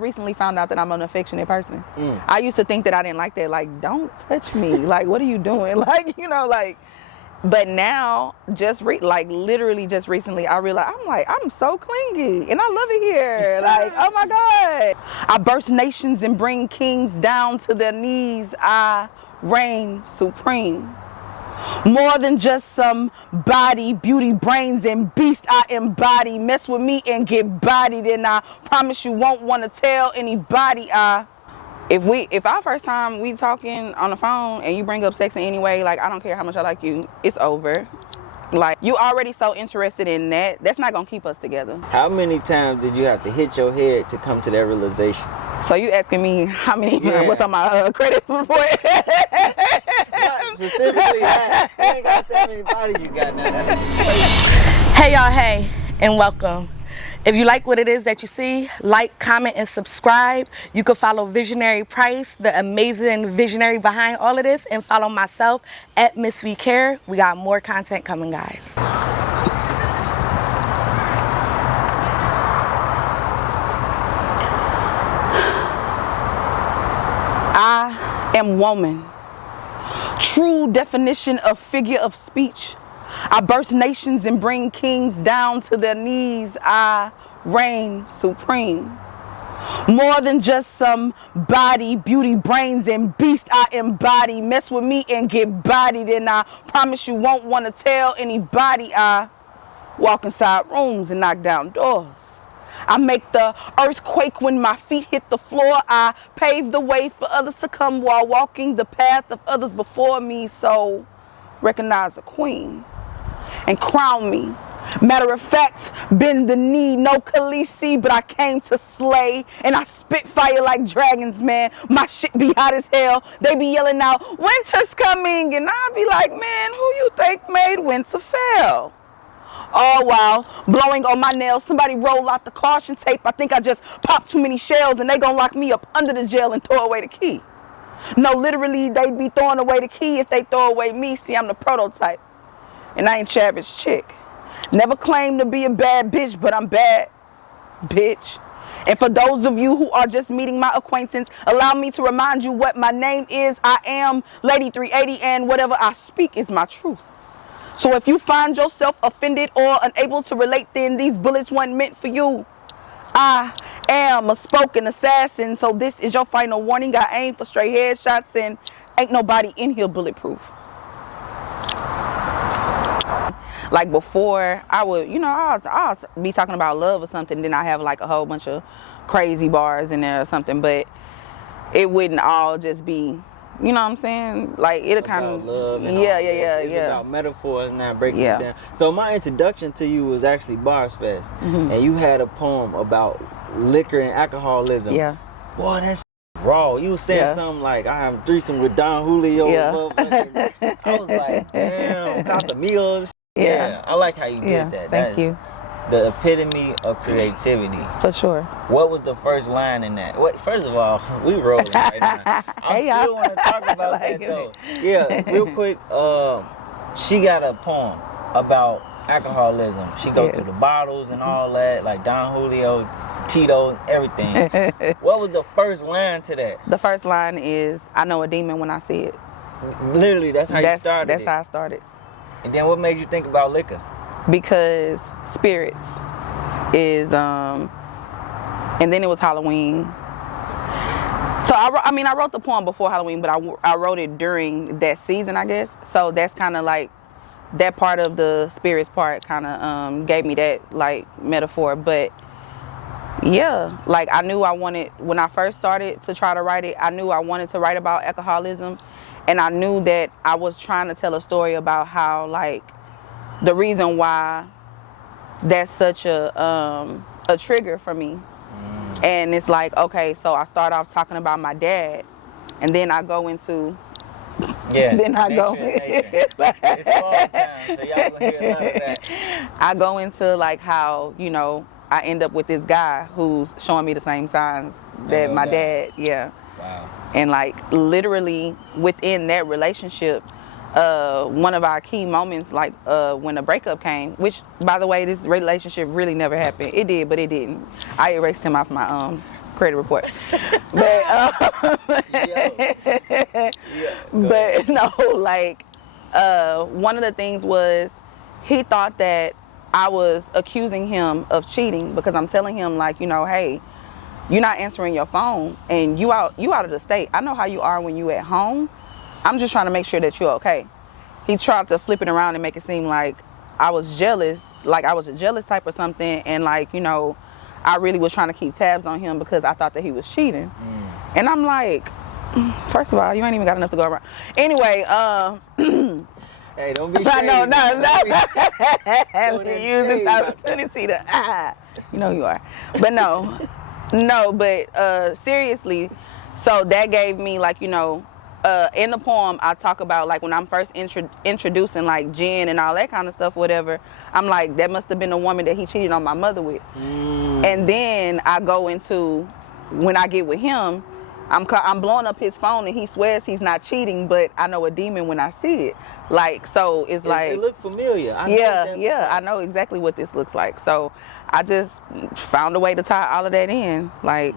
Recently found out that I'm an affectionate person. I used to think that I didn't like that. Like, don't touch me. Like, what are you doing? Like, like. But now, literally just recently, I realized I'm so clingy, and I love it here. Like, oh my God! I burst nations and bring kings down to their knees. I reign supreme. More than just some body, beauty, brains, and beast I embody. Mess with me and get bodied, and I promise you won't want to tell anybody. If our first time we talking on the phone and you bring up sex in any way, like, I don't care how much I like you, it's over. Like, you already so interested in that. That's not gonna keep us together. How many times did you have to hit your head to come to that realization? So you asking me how many? What's on my credit report? Not specifically that. You ain't got to tell me how many bodies you got now. Hey y'all, hey, and welcome. If you like what it is that you see, like, comment, and subscribe. You can follow Visionary Price, the amazing visionary behind all of this, and follow myself at Miss We Care. We got more content coming, guys. I am woman. True definition of figure of speech. I burst nations and bring kings down to their knees. I reign supreme. More than just some body, beauty, brains, and beast I embody. Mess with me and get bodied, and I promise you won't want to tell anybody. I walk inside rooms and knock down doors. I make the earthquake when my feet hit the floor. I pave the way for others to come while walking the path of others before me. So recognize a queen and crown me. Matter of fact, bend the knee, no Khaleesi, but I came to slay. And I spit fire like dragons, man. My shit be hot as hell. They be yelling out, winter's coming. And I be like, man, who you think made winter fail? All while blowing on my nails, somebody roll out the caution tape. I think I just popped too many shells and they gonna lock me up under the jail and throw away the key. No, literally, they'd be throwing away the key if they throw away me. See, I'm the prototype. And I ain't Chavis chick. Never claimed to be a bad bitch, but I'm bad, bitch. And for those of you who are just meeting my acquaintance, allow me to remind you what my name is. I am Lady 380, and whatever I speak is my truth. So if you find yourself offended or unable to relate, then these bullets weren't meant for you. I am a spoken assassin, so this is your final warning. I aim for straight headshots, and ain't nobody in here bulletproof. Like before, I would, I'll be talking about love or something, then I have like a whole bunch of crazy bars in there or something, but it wouldn't all just be, you know what I'm saying? Like, it'll kind of, it's about metaphors now, breaking it down. So my introduction to you was actually Bars Fest, and you had a poem about liquor and alcoholism. Yeah. Boy, that's raw. You was saying something like, I have a threesome with Don Julio. Yeah. I was like, damn, Casamigos. Yeah, I like how you did that. Thank you. The epitome of creativity. For sure. What was the first line in that? First of all, we rolling right now. I still want to talk about that though. Yeah, real quick. She got a poem about alcoholism. She go through the bottles and all that, like Don Julio, Tito, everything. What was the first line to that? The first line is, I know a demon when I see it. Literally, that's how you started. That's how I started. And then what made you think about liquor? Because spirits is, and then it was Halloween. So I wrote the poem before Halloween, but I wrote it during that season, I guess. So that's kind of like, that part of the spirits part kind of gave me that like metaphor. But yeah, like I knew I wanted, when I first started to try to write it, I knew I wanted to write about alcoholism. And I knew that I was trying to tell a story about how, like, the reason why that's such a trigger for me. And it's like, okay, so I start off talking about my dad, and then I go into, then I go, it's fall time, so y'all gonna hear a lot of that. I go into like how, I end up with this guy who's showing me the same signs that my dad, Wow. And like literally within that relationship, one of our key moments, like when a breakup came, which by the way, this relationship really never happened. It did, but it didn't. I erased him off my credit report. But but no, like one of the things was he thought that I was accusing him of cheating because I'm telling him like, you know, hey, you're not answering your phone and you out of the state. I know how you are when you at home. I'm just trying to make sure that you're okay. He tried to flip it around and make it seem like I was jealous, like I was a jealous type or something, and like, you know, I really was trying to keep tabs on him because I thought that he was cheating. And I'm like, first of all, you ain't even got enough to go around. Anyway, hey, don't be shady. No. Use this opportunity to, you know you are. But but seriously, so that gave me like, you know, in the poem, I talk about like when I'm first introducing like gin and all that kind of stuff, whatever. I'm like, that must have been the woman that he cheated on my mother with. And then I go into when I get with him, I'm blowing up his phone and he swears he's not cheating, but I know a demon when I see it. Like, so it's like it looked familiar. I know exactly what this looks like. So I just found a way to tie all of that in. Like,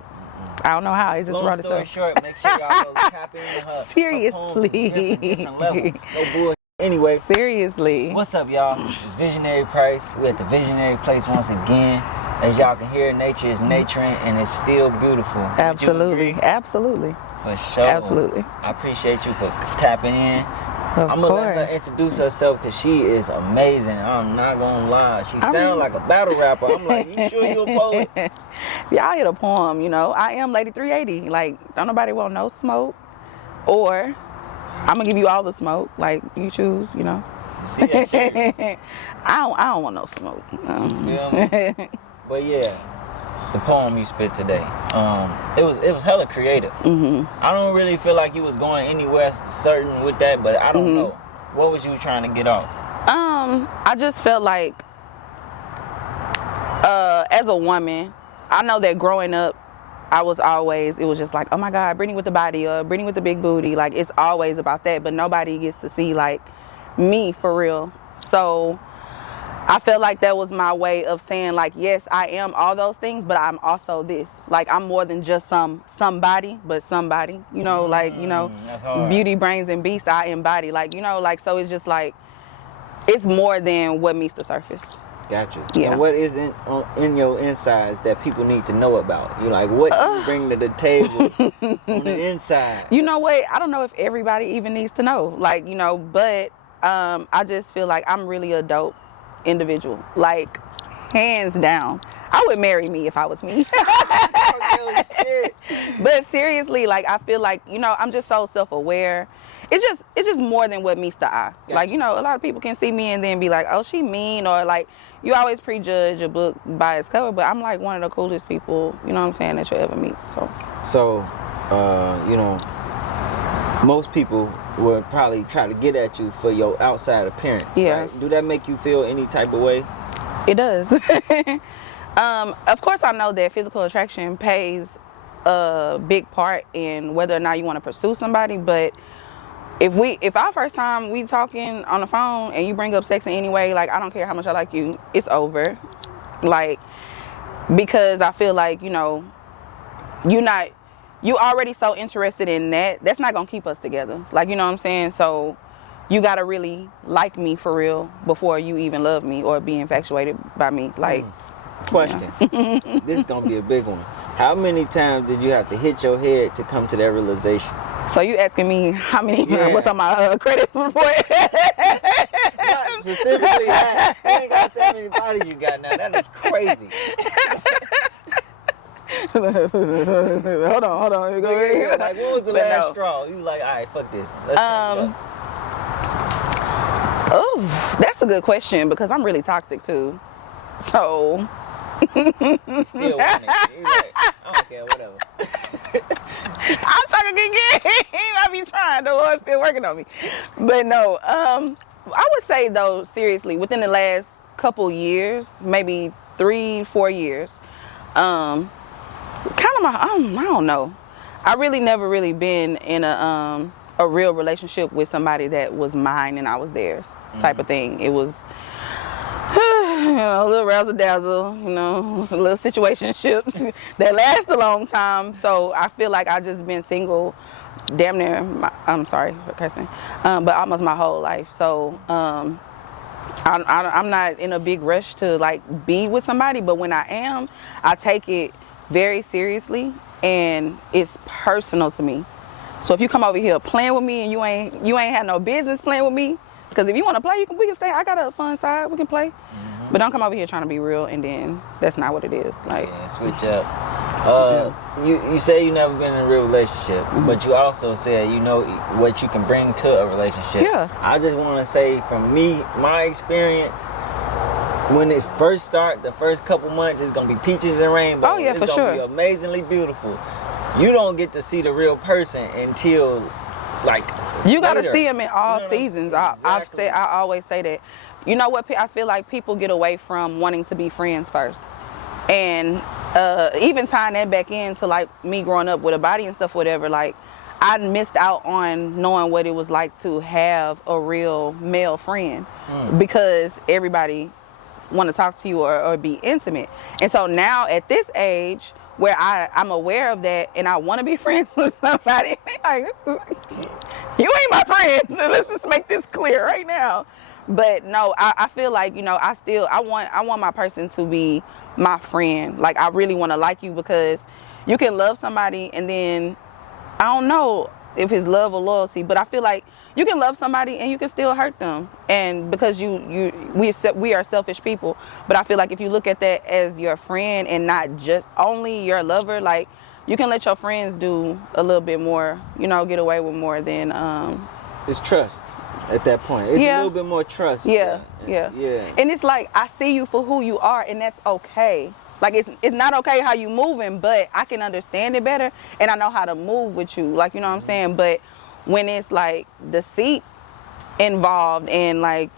I don't know how. It just brought itself. Long story short, make sure y'all go tap into her. Seriously. Her different level. No bullshit. Anyway. Seriously. What's up, y'all? It's Visionary Price. We're at the Visionary Place once again. As y'all can hear, nature is naturing and it's still beautiful. Absolutely. Absolutely. For sure. Absolutely. I appreciate you for tapping in. I'm gonna let her introduce herself because she is amazing. I'm not gonna lie. She sounds like a battle rapper. I'm like, you sure you're a poet? Y'all hear the poem, you know. I am Lady 380. Like, don't nobody want no smoke. Or I'm gonna give you all the smoke. Like, you choose, you know. See that shit? I don't want no smoke. You feel me? But yeah, the poem you spit today, it was hella creative. I don't really feel like you was going anywhere certain with that, but I don't know. What was you trying to get off? I just felt like, as a woman, I know that growing up, it was just like, oh my God, Brittany with the body, or Brittany with the big booty. Like, it's always about that, but nobody gets to see like me for real. So I felt like that was my way of saying like, yes, I am all those things, but I'm also this. Like, I'm more than just somebody, but somebody, you know, like, you know, beauty, brains, and beast, I embody. Like, you know, like, so it's just like, it's more than what meets the surface. Got you. Yeah. And what is in your insides that people need to know about? You like, what do you bring to the table on the inside? You know what? I don't know if everybody even needs to know. Like, you know, but I just feel like I'm really a dope individual. Like, hands down. I would marry me if I was me. But seriously, like, I feel like, you know, I'm just so self-aware. It's just more than what meets the eye. Gotcha. Like, you know, a lot of people can see me and then be like, oh, she mean, or like, you always prejudge a book by its cover, but I'm like one of the coolest people, you know what I'm saying, that you'll ever meet. So you know, most people would probably try to get at you for your outside appearance. Yeah. Right? Do that make you feel any type of way? It does. Of course, I know that physical attraction plays a big part in whether or not you want to pursue somebody, but if our first time we talking on the phone and you bring up sex in any way, like, I don't care how much I like you, it's over. Like, because I feel like, you know, you already so interested in that's not gonna keep us together. Like, you know what I'm saying? So you gotta really like me for real before you even love me or be infatuated by me. Like, question. This is gonna be a big one. How many times did you have to hit your head to come to that realization? So you asking me how many? Yeah. What's on my credit report? Not specifically that. You ain't got to tell me how many bodies you got now. That is crazy. Hold on. Go ahead. Like, what was the last straw? You was like, all right, fuck this. Let's turn it up. Oh, that's a good question because I'm really toxic too. So. You still want it. He's like, I don't care, whatever. I'm talking good game. I be trying. The Lord's still working on me. But no, I would say though, seriously, within the last couple years, maybe 3-4 years, I don't know. I really never really been in a real relationship with somebody that was mine and I was theirs type of thing. It was a little razzle dazzle, a little situationships that last a long time. So I feel like I just been single, damn near. I'm sorry for cursing, but almost my whole life. So I'm not in a big rush to like be with somebody, but when I am, I take it very seriously, and it's personal to me. So if you come over here playing with me and you ain't had no business playing with me, because if you want to play, we can stay. I got a fun side, we can play. Mm-hmm. But don't come over here trying to be real, and then that's not what it is. Like, yeah, switch up. You say you never been in a real relationship, but you also said you know what you can bring to a relationship. Yeah. I just want to say from me, my experience, when it first start, the first couple months, it's gonna be peaches and rainbows. Oh yeah, it's for gonna sure. be amazingly beautiful. You don't get to see the real person until like you got to later. see them in all seasons. Exactly. I always say that. You know what? I feel like people get away from wanting to be friends first, and even tying that back into like me growing up with a body and stuff, whatever. Like, I missed out on knowing what it was like to have a real male friend because everybody want to talk to you or be intimate. And so now at this age where I'm aware of that and I want to be friends with somebody, like, you ain't my friend. Let's just make this clear right now. But no, I feel like, I want my person to be my friend. Like, I really want to like you, because you can love somebody and then I don't know if it's love or loyalty, but I feel like you can love somebody and you can still hurt them. And because we are selfish people, but I feel like if you look at that as your friend and not just only your lover, like, you can let your friends do a little bit more, get away with more than it's trust at that point. It's a little bit more trust. Yeah. And it's like, I see you for who you are, and that's okay. Like, it's not okay how you moving, but I can understand it better, and I know how to move with you. Like, you know what I'm saying? But when it's like deceit involved and like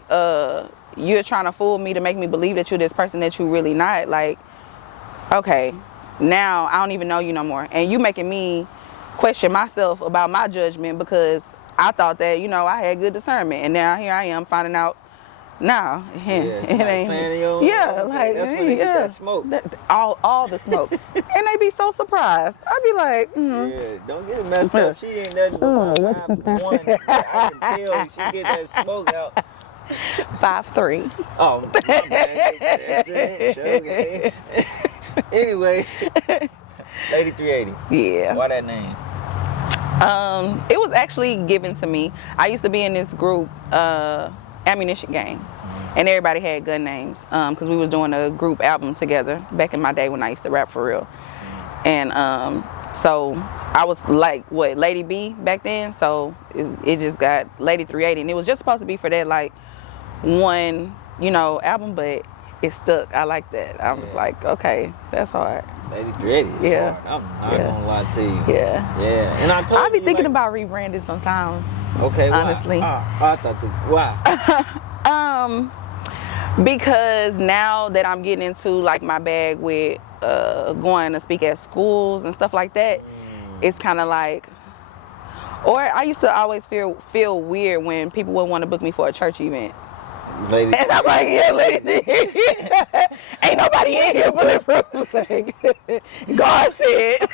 you're trying to fool me to make me believe that you're this person that you really not, like, okay, now I don't even know you no more, and you making me question myself about my judgment because I thought that I had good discernment, and now here I am finding out. No, it ain't. Like, that's when they get that smoke. All the smoke, and they be so surprised. I be like, yeah, don't get it messed up. She ain't nothing but 5'1". I can tell she get that smoke out. 5'3". Oh, my bad. Okay. Anyway, Lady 380. Yeah. Why that name? It was actually given to me. I used to be in this group, Ammunition Gang, and everybody had gun names because we was doing a group album together back in my day when I used to rap for real. And so I was like, Lady B back then, so it just got Lady 380, and it was just supposed to be for that like one album, but it stuck. I like that. I was like, okay, that's hard. Lady 380 is hard. I'm not gonna lie to you. Yeah. And I be thinking about rebranding sometimes. Okay, honestly. I thought why? Because now that I'm getting into like my bag with going to speak at schools and stuff like that, it's kind of like, or I used to always feel weird when people would want to book me for a church event. Lady. And I'm like, yeah, lady. Ain't nobody in here bulletproof. Like, God said.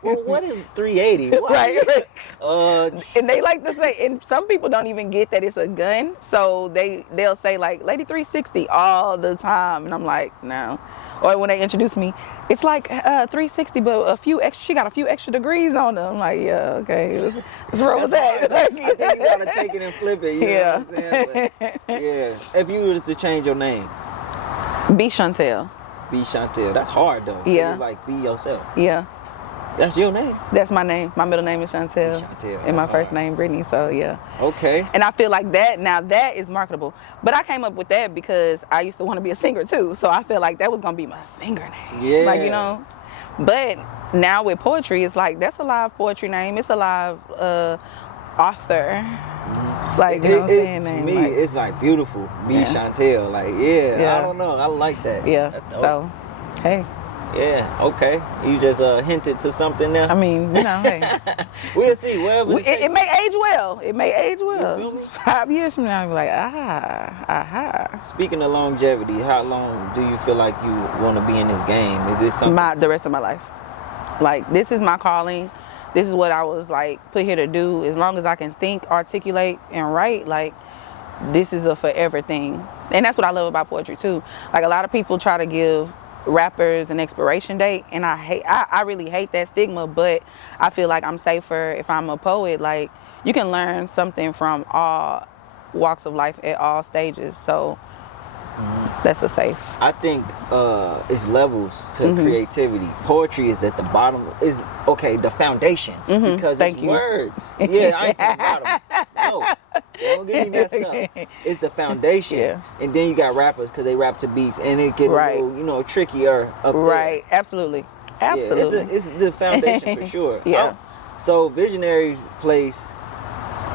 Well, what is 380? Right. And they like to say, and some people don't even get that it's a gun, so they'll say like Lady 360 all the time, and I'm like, no. Or when they introduce me, it's like 360, but she got a few extra degrees on them. I'm like, yeah, okay, let's roll with that. I think you gotta take it and flip it. You know what I'm saying? But, yeah. If you was to change your name, be Chantel. Be Chantel. That's hard though. Yeah. It's like be yourself. Yeah. That's your name. That's my name. My middle name is Chantel. And my first name Brittany. So yeah. Okay. And I feel like that is marketable. But I came up with that because I used to want to be a singer too. So I feel like that was gonna be my singer name. Yeah. Like, But now with poetry, it's like that's a live poetry name. It's a live author. Like, you know what I'm saying? To me, it's like beautiful. Be Chantel. Like, I don't know. I like that. Yeah. So, hey. Yeah, okay. You just hinted to something there. I mean, hey. We'll see. Whatever. It may age well. It may age well. You feel me? 5 years from now, I'll be like, aha. Speaking of longevity, how long do you feel like you want to be in this game? Is this something? The rest of my life. Like, this is my calling. This is what I was like put here to do. As long as I can think, articulate, and write, like, this is a forever thing. And that's what I love about poetry too. Like, a lot of people try to give rappers an expiration date, and I really hate that stigma, but I feel like I'm safer if I'm a poet. Like, you can learn something from all walks of life at all stages, so that's a safe. I think it's levels to creativity. Poetry is at the bottom, is the foundation, because it's words. Yeah, I ain't saying bottom. No, don't get me messed up. It's the foundation. Yeah. And then you got rappers because they rap to beats, and it get a little, trickier up there. Right, absolutely. Yeah, it's the foundation for sure. Yeah. So Visionary's place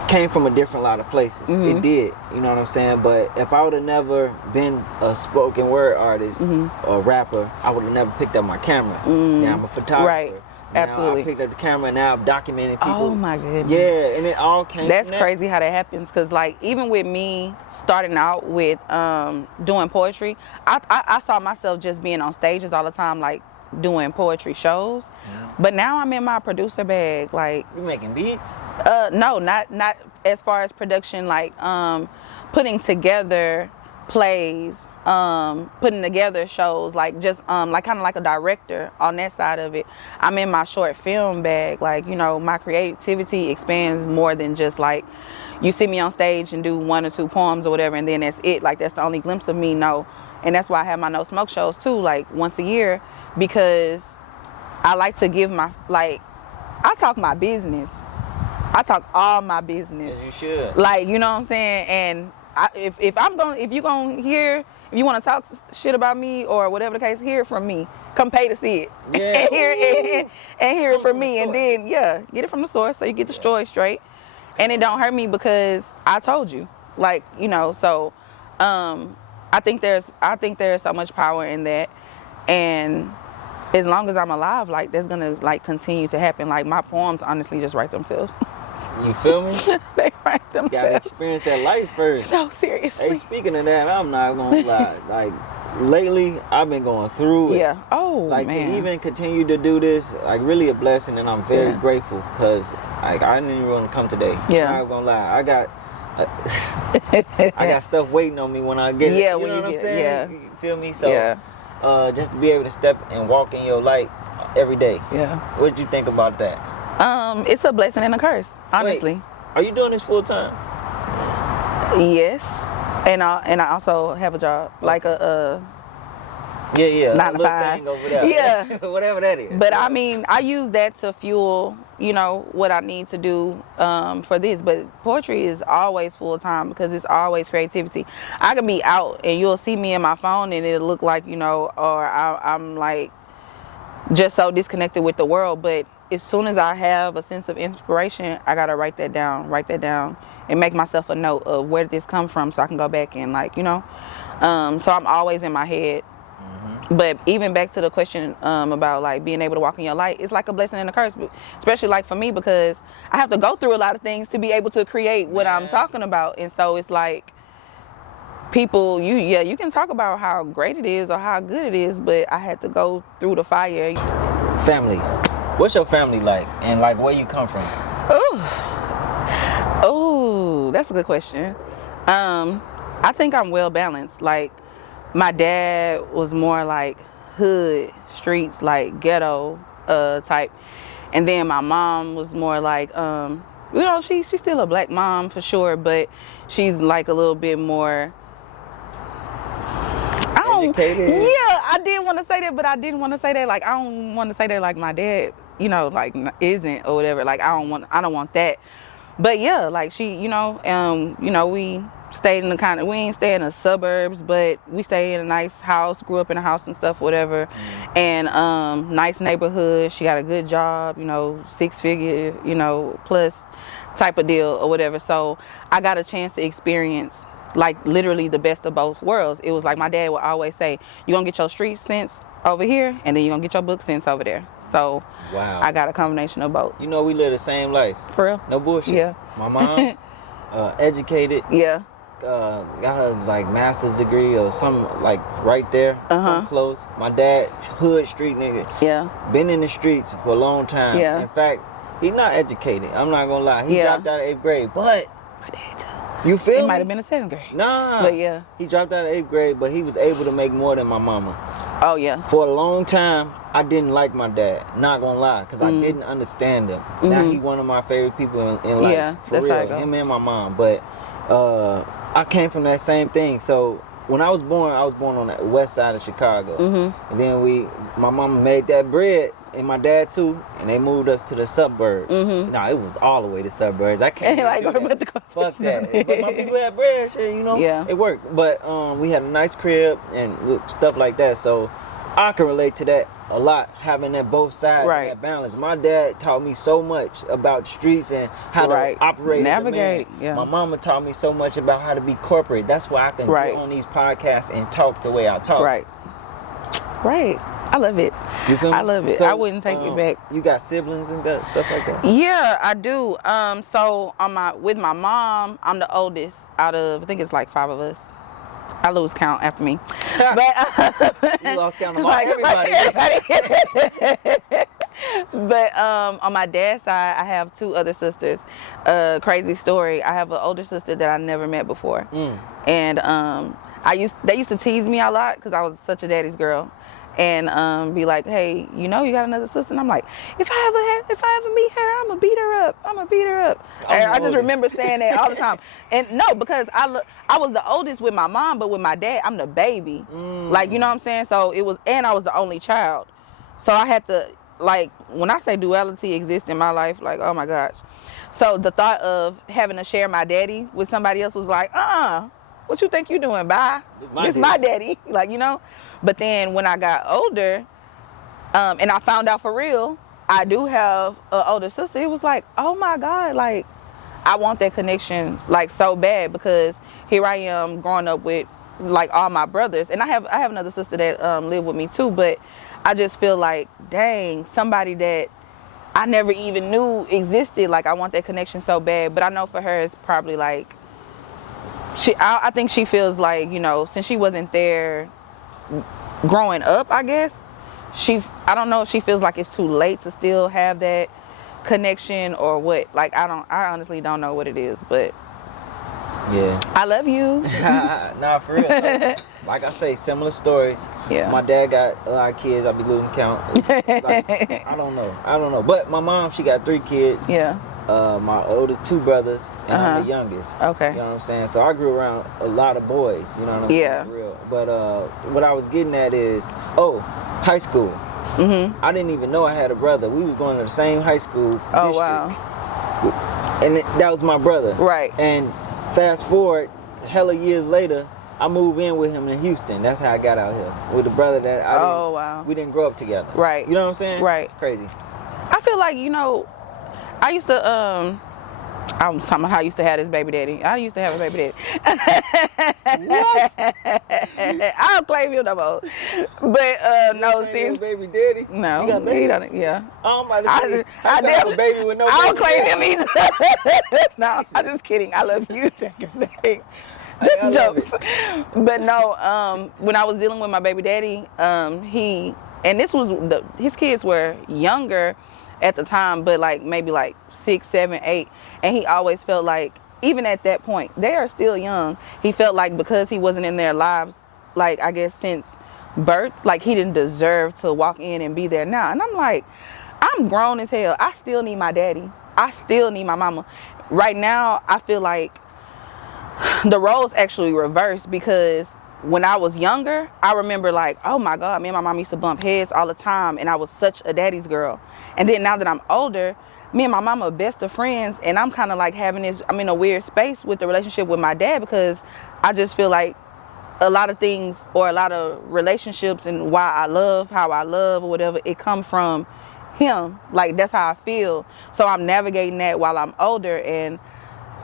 came from a different lot of places. It did, you know what I'm saying? But if I would have never been a spoken word artist or rapper, I would have never picked up my camera. Now I'm a photographer. Right. Now Absolutely. I picked up the camera and now I'm documenting people. Oh my goodness. Yeah, and it all came That's from that. crazy how that happens, because like, even with me starting out with doing poetry, I saw myself just being on stages all the time, like doing poetry shows. But now I'm in my producer bag. Like, You making beats? no, not as far as production, like putting together plays, putting together shows, like just like kind of like a director on that side of it. I'm in my short film bag. Like, my creativity expands more than just like you see me on stage and do 1 or 2 poems or whatever, and then that's it. Like, that's the only glimpse of me. No. And that's why I have my no smoke shows too, like once a year, because I like to give I talk my business. I talk all my business. As you should. Like, you know what I'm saying? And if you want to talk shit about me or whatever the case, hear it from me. Come pay to see it. Yeah. and hear it from me. And then, get it from the source so you get the story straight. And it don't hurt me because I told you. Like, so I think there's so much power in that. And as long as I'm alive, like, that's gonna like continue to happen. Like, my poems honestly just write themselves. You feel me? They write themselves. You gotta experience that life first. No, seriously. Hey, speaking of that, I'm not gonna lie. Like, lately, I've been going through it. Yeah. Oh, like, man. to even continue to do this, like, really a blessing, and I'm very grateful, because like, I didn't even want to come today. Yeah. I'm not gonna lie. I got stuff waiting on me when I get it. Yeah, You when know you what I'm get- saying? yeah. You feel me? So, just to be able to step and walk in your light every day. Yeah. What you think about that? It's a blessing and a curse, honestly. Wait, are you doing this full time? Yes. And I also have a job, like a Yeah. 9 to little 5. thing over there. Yeah. Whatever that is. But I mean, I use that to fuel, what I need to do for this. But poetry is always full time because it's always creativity. I can be out and you'll see me in my phone and it'll look like, or I'm like just so disconnected with the world. But as soon as I have a sense of inspiration, I gotta write that down, and make myself a note of where did this come from, so I can go back and so I'm always in my head. But even back to the question about like being able to walk in your light, it's like a blessing and a curse, especially like for me, because I have to go through a lot of things to be able to create what I'm talking about. And so it's like, people, you can talk about how great it is or how good it is, but I had to go through the fire. Family. What's your family like, and like where you come from? Ooh, that's a good question. I think I'm well balanced. Like, my dad was more like hood, streets, like ghetto type, and then my mom was more like she's still a black mom for sure, but she's like a little bit more Educated. Yeah, I did want to say that, but I didn't want to say that. Like, I don't want to say that like my dad, like isn't or whatever. Like, I don't want that. But yeah, like she, we stayed in we ain't stay in the suburbs, but we stay in a nice house, grew up in a house and stuff, whatever. And nice neighborhood. She got a good job, 6-figure, plus type of deal or whatever. So I got a chance to experience like literally the best of both worlds. It was like my dad would always say, "You gonna get your street sense over here, and then you're gonna get your book sense over there. So Wow. I got a combination of both. You know, we live the same life. For real? No bullshit. Yeah. My mom, educated, Yeah. got her like master's degree or something like right there, something close. My dad, hood street nigga. Yeah. Been in the streets for a long time. Yeah. In fact, he's not educated. I'm not gonna lie. He dropped out of 8th grade, but My dad too. you feel It me? might have been a 7th grade. Nah. But yeah. He dropped out of 8th grade, but he was able to make more than my mama. Oh yeah. For a long time, I didn't like my dad. Not gonna lie, because I didn't understand him. Now he one of my favorite people in life. Yeah, for that's real. how it go. Him and my mom. But I came from that same thing. So when I was born on the west side of Chicago. And then my mama made that bread, and my dad too, and they moved us to the suburbs. No, it was all the way to suburbs. I can't Like, do go that. to the Fuck that. But my people had bread, shit, you know? Yeah. It worked. But we had a nice crib and stuff like that. So I can relate to that a lot, having that both sides Right. and that balance. My dad taught me so much about streets and how Right. to operate Navigate, as a man. yeah. My mama taught me so much about how to be corporate. That's why I can Right. get on these podcasts and talk the way I talk. Right. Right. I love it. You feel me? I love it. I wouldn't take it back. You got siblings and stuff like that? Yeah, I do. So with my mom, I'm the oldest out of, I think it's like 5 of us. I lose count after me. But You lost count of like, everybody. But on my dad's side, I have 2 other sisters. Crazy story. I have an older sister that I never met before, and they used to tease me a lot because I was such a daddy's girl, and be like, "Hey, you know, you got another sister?" And I'm like, "If I ever meet her, I'm gonna beat her up. I'm gonna beat her up." And I just remember saying that all the time. And no, because I was the oldest with my mom, but with my dad, I'm the baby. Like, you know what I'm saying? So and I was the only child, so I had to. Like, when I say duality exists in my life, like, oh my gosh. So the thought of having to share my daddy with somebody else was like, what you think you doing? Bye. This my daddy. Like, you know. But then when I got older, and I found out for real, I do have an older sister. It was like, oh my God, like, I want that connection like so bad, because here I am growing up with like all my brothers, and I have another sister that lived with me too, but I just feel like, dang, somebody that I never even knew existed. Like, I want that connection so bad. But I know for her, it's probably like, I think she feels like, you know, since she wasn't there growing up, I guess, I don't know if she feels like it's too late to still have that connection or what. Like, I honestly don't know what it is, but Yeah. I love you. Nah, for real. So, like I say, similar stories. Yeah. My dad got a lot of kids. I be losing count. Like, I don't know. But my mom, she got 3 kids. Yeah. My oldest 2 brothers, and I'm the youngest. Okay. You know what I'm saying? So I grew around a lot of boys. You know what I'm saying? For real. But what I was getting at is, high school. I didn't even know I had a brother. We was going to the same high school district. Wow. And that was my brother. Right. And fast forward, hella years later, I moved in with him in Houston. That's how I got out here with a brother that we didn't grow up together. Right. You know what I'm saying? Right. It's crazy. I feel like, you know, I used to I'm talking about how I used to have this baby daddy. I used to have a baby daddy. What? I don't claim him no more. But no, seriously. Baby daddy? No, You got a baby? he don't. Yeah. I'm about to say, I I have a baby with no I don't baby claim daddy. him either. No, I'm just kidding. I love you, Jack. I love Jokes. But no, when I was dealing with my baby daddy, his kids were younger at the time, but like maybe like 6, 7, 8, and he always felt like, even at that point, they are still young. He felt like because he wasn't in their lives, like, I guess since birth, like he didn't deserve to walk in and be there now. And I'm like, I'm grown as hell. I still need my daddy. I still need my mama. Right now, I feel like the roles actually reversed, because when I was younger, I remember like, oh my God, me and my mom used to bump heads all the time, and I was such a daddy's girl. And then now that I'm older, me and my mama are best of friends, and I'm kind of like I'm in a weird space with the relationship with my dad, because I just feel like a lot of things, or a lot of relationships, and why I love how I love or whatever, it comes from him. Like, that's how I feel. So I'm navigating that while I'm older, and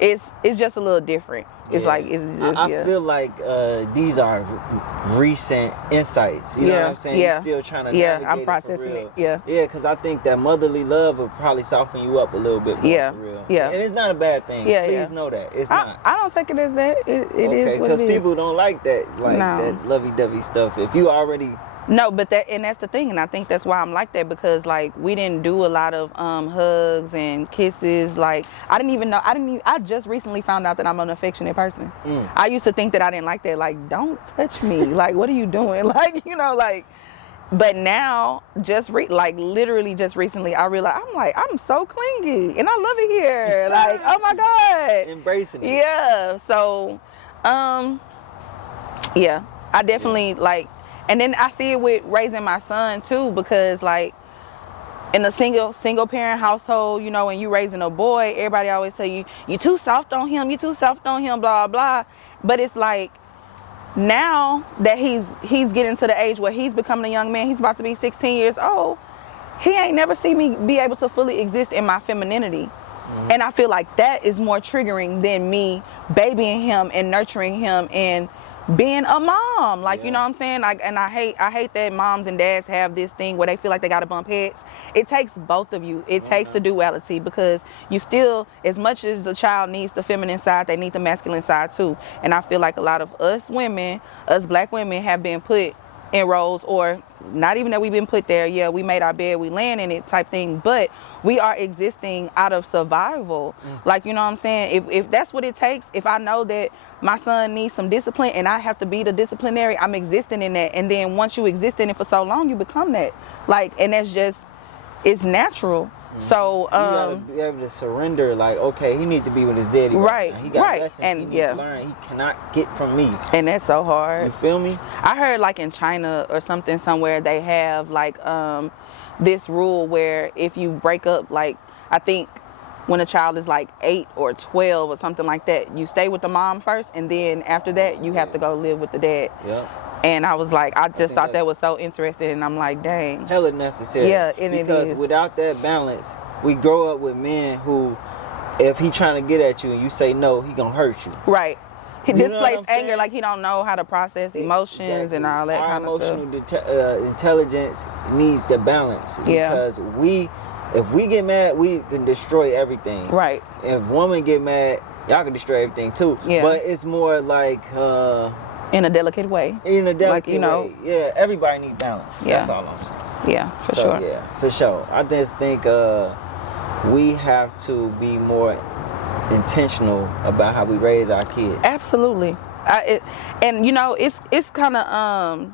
it's just a little different. It's like it's just, I feel like these are recent insights. You know what I'm saying? You're still trying to navigate I'm processing it. For real. it. Yeah, because I think that motherly love will probably soften you up a little bit more. For real. And it's not a bad thing. Please know that it's not. I don't take it as that. It is what because it is. people don't like that, that lovey-dovey stuff. If you already but that's the thing, and I think that's why I'm like that, because like we didn't do a lot of hugs and kisses. Like I just recently found out that I'm an affectionate person. I used to think that I didn't like that. Like, don't touch me. Like, what are you doing? Like, like. But now, literally just recently, I realized I'm so clingy, and I love it here. Like, oh my God, embracing it. Yeah. So, I definitely like. And then I see it with raising my son too, because like in a single parent household, when you raising a boy, everybody always tell you too soft on him, blah blah. But it's like now that he's getting to the age where he's becoming a young man, he's about to be 16 years old. He ain't never seen me be able to fully exist in my femininity. And I feel like that is more triggering than me babying him and nurturing him and being a mom. Like, you know what I'm saying? Like, and I hate that moms and dads have this thing where they feel like they gotta bump heads. It takes both of you. It takes the duality, because you still, as much as the child needs the feminine side, they need the masculine side too. And I feel like a lot of us black women have been put in roles, or not even that we've been put there. Yeah, we made our bed, we land in it type thing, but we are existing out of survival. Like, you know what I'm saying? If that's what it takes, if I know that my son needs some discipline and I have to be the disciplinary, I'm existing in that. And then once you exist in it for so long, you become that. Like, and that's just, it's natural. So you gotta be able to surrender. Like, okay, he needs to be with his daddy. Right. He got lessons he needs to learn. He cannot get from me. And that's so hard. You feel me? I heard like in China or something somewhere, they have like this rule where if you break up, like I think when a child is like 8 or 12 or something like that, you stay with the mom first, and then after that you have to go live with the dad. And I was like, I thought that was so interesting, and I'm like, dang. Hella necessary. Yeah, and because it is. Without that balance, we grow up with men who, if he trying to get at you and you say no, he gonna hurt you. Right. He displays anger, like he don't know how to process emotions and all that kind of stuff. Our emotional intelligence needs the balance. Because if we get mad, we can destroy everything. Right. If women get mad, y'all can destroy everything too. Yeah. But it's more like in a delicate way. In a delicate way. Yeah, everybody needs balance. Yeah. That's all I'm saying. Yeah, for sure. Yeah, for sure. I just think we have to be more intentional about how we raise our kids. Absolutely. It's kind of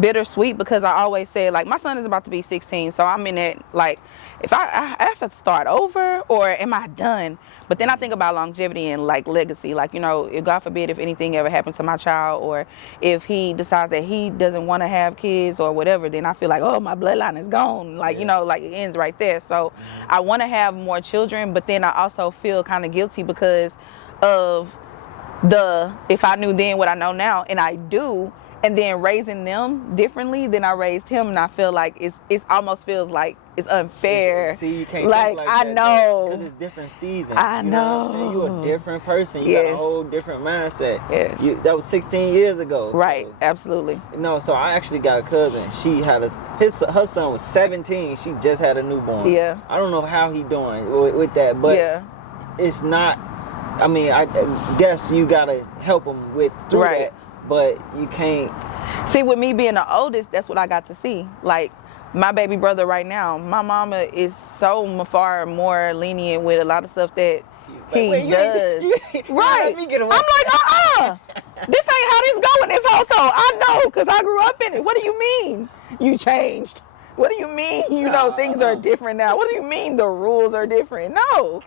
bittersweet, because I always say, like, my son is about to be 16, so I'm in it, like, if I have to start over, or am I done? But then I think about longevity and like legacy, like, if God forbid if anything ever happens to my child, or if he decides that he doesn't want to have kids or whatever, then I feel like, oh, my bloodline is gone, like, like it ends right there. So I want to have more children, but then I also feel kind of guilty because of if I knew then what I know now, and I do, and then raising them differently than I raised him, and I feel like it almost feels like it's unfair. See, you can't like, think like I that, know, because it's different seasons. I know. You know what I'm saying? You're a different person. You got a whole different mindset. Yes. That was 16 years ago. Right. So. Absolutely. No, so I actually got a cousin. She had her son was 17. She just had a newborn. Yeah. I don't know how he doing with that, but it's not. I mean, I guess you gotta help him through that, but you can't. See, with me being the oldest, that's what I got to see. Like, my baby brother right now, my mama is so far more lenient with a lot of stuff that he does. Right. Let me get away. I'm like, this ain't how this go in this household. I know, because I grew up in it. What do you mean you changed? What do you mean, things are different now? What do you mean the rules are different? No.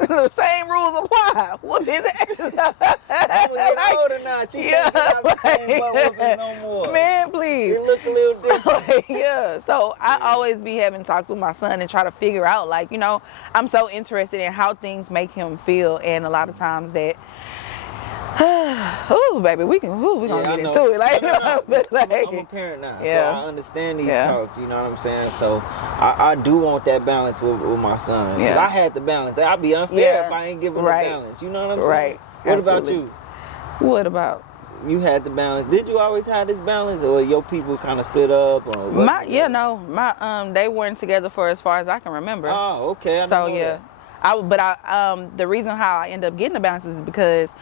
The same rules apply. What is it? We're getting older now. She can't have the same butt whoopings no more. Man, please. It look a little different. So I always be having talks with my son and try to figure out, like, I'm so interested in how things make him feel, and a lot of times that Ooh, baby, we gonna get into it. Like, no. but like, I'm a parent now, yeah. so I understand these talks. You know what I'm saying? So I do want that balance with my son, because I had the balance. I'd be unfair if I ain't giving the balance. You know what I'm saying? Right. What Absolutely. about you? What about? You had the balance. Did you always have this balance, or your people kind of split up, or what? They weren't together for as far as I can remember. Oh, okay. I So didn't know that. The reason how I ended up getting the balance is because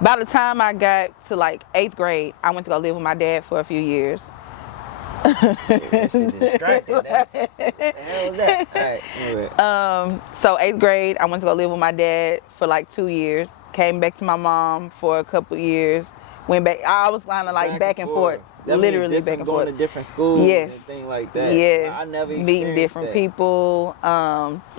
by the time I got to like 8th grade, I went to go live with my dad for a few years. She's distracted. What the hell was that? All right, anyway. So 8th grade, I went to go live with my dad for like 2 years. Came back to my mom for a couple years. Went back. I was kind of like back and forth. That literally means back and going forth. to different schools and things like that. Yes. I never experienced meeting different people.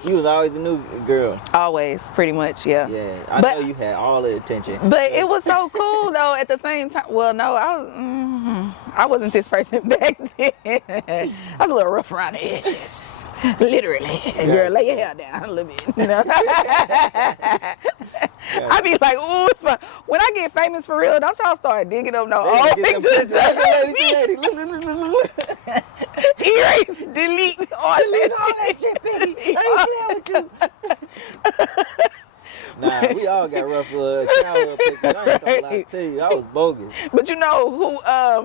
You was always the new girl. Always, pretty much, yeah. Yeah, I know you had all the attention. But it was so cool though. At the same time, well, no, I wasn't this person back then. I was a little rough around the edges. Literally. Girl, lay your hair down a little bit. You know? I be like, ooh, it's fun. When I get famous for real, don't y'all start digging up no old pictures. Erase, delete all that shit, Piggy. I ain't playing with you. Nah, we all got rough childhood pictures. I ain't gonna lie to you, I was bogus. But you know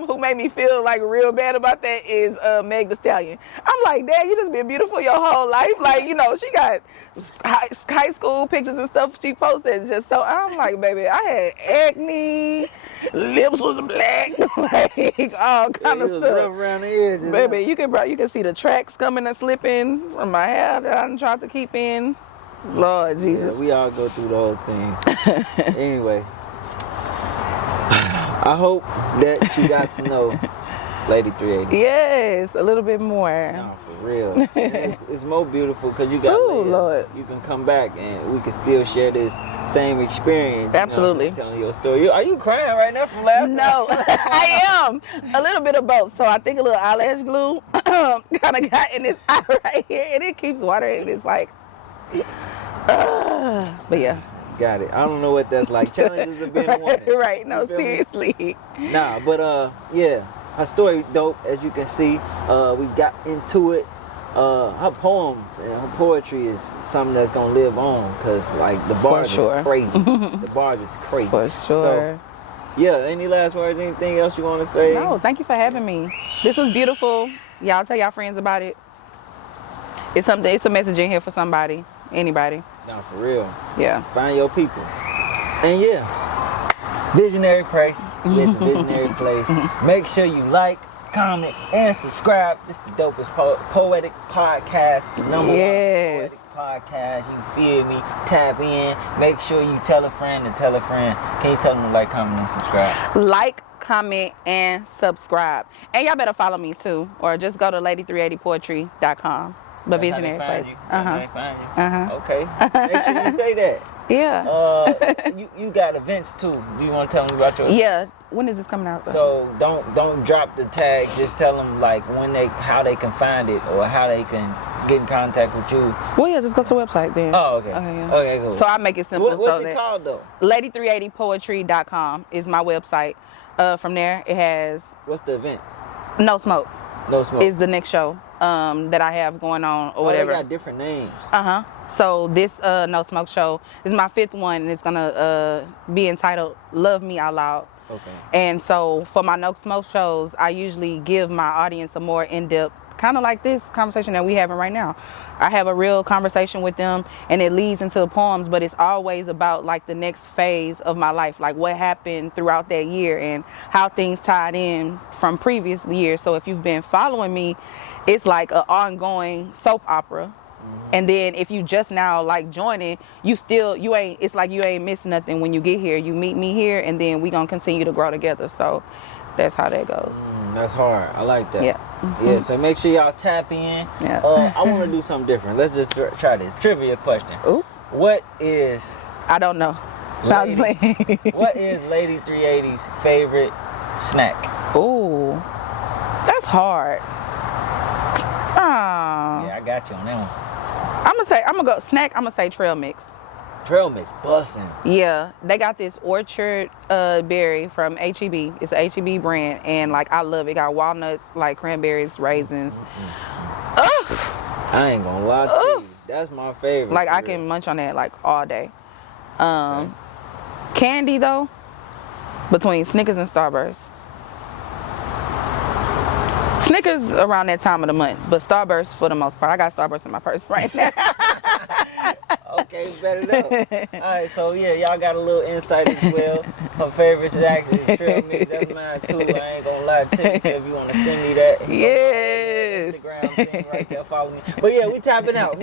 who made me feel like real bad about that is Meg Thee Stallion. I'm like, Dad, you just been beautiful your whole life. Like, you know, she got high school pictures and stuff she posted. Just so I'm like, baby, I had acne, lips was black, like all kind of stuff. Rough around the edges. Baby, you can see the tracks coming and slipping from my hair that I done tried to keep in. Lord Jesus. Yeah, we all go through those things. Anyway, I hope that you got to know Lady 380. Yes, a little bit more. No, for real. It's more beautiful because you got layers. Lord. You can come back and we can still share this same experience. Absolutely. You know, telling your story. Are you crying right now from laughter? No, I am. A little bit of both. So I think a little eyelash glue kind of got in this eye right here, and it keeps watering. It's like, but yeah. Got it. I don't know what that's like. Challenges of being a woman. Right. No, seriously. Nah, but yeah, her story dope. As you can see, we got into it. Her poems and her poetry is something that's gonna live on, cause like the bars is crazy. The bars is crazy. For sure. So, yeah. Any last words? Anything else you want to say? No. Thank you for having me. This was beautiful. Y'all tell y'all friends about it. It's something. It's a message in here for somebody. Anybody. No, for real. Yeah. Find your people. And yeah, Visionary Place, with the Visionary Place. Make sure you like, comment, and subscribe. This is the dopest poetic podcast, the number one poetic podcast. You feel me? Tap in. Make sure you tell a friend to tell a friend. Can you tell them to like, comment, and subscribe? Like, comment, and subscribe. And y'all better follow me too, or just go to lady380poetry.com. The That's Visionary Place. Okay. Make sure you say that. Yeah. You got events too. Do you want to tell them about your? Yeah. When is this coming out? So don't drop the tag. Just tell them like how they can find it or how they can get in contact with you. Well, yeah, just go to the website then. Oh, okay. Yeah. Okay, cool. So I make it simple. What's it called though? Lady380poetry.com is my website. From there, it has. What's the event? No Smoke. No Smoke is the next show that I have going on or whatever. They got different names. So this No Smoke show is my 5th one, and it's gonna be entitled "Love Me Out Loud." Okay. And so for my No Smoke shows, I usually give my audience a more in-depth, kind of like this conversation that we having right now. I have a real conversation with them, and it leads into the poems, but it's always about like the next phase of my life, like what happened throughout that year and how things tied in from previous years. So if you've been following me, it's like an ongoing soap opera. And then if you just now like joining, it's like you ain't missed nothing when you get here. You meet me here, and then we gonna continue to grow together. So that's how that goes. That's hard. I like that. Yeah. Yeah, so make sure y'all tap in. Yeah. I want to do something different. Let's just try this. Trivia question. Ooh. What is... I don't know. What is Lady 380's favorite snack? Ooh. That's hard. Yeah, I got you on that one. I'm gonna go snack. I'm gonna say trail mix. Trail mix bussin'. Yeah, they got this orchard berry from HEB. It's a HEB brand, and like I love it. Got walnuts, like cranberries, raisins. Ugh. I ain't gonna lie to you. That's my favorite. Like I can munch on that like all day. Candy though, between Snickers and Starburst. Snickers around that time of the month, but Starburst for the most part. I got Starburst in my purse right now. Okay, better know. Alright, so yeah, y'all got a little insight as well. Her favorite snacks is trail mix. That's mine too. I ain't gonna lie to you. So if you wanna send me that, Yes. Instagram thing right there, follow me. But yeah, we tapping out.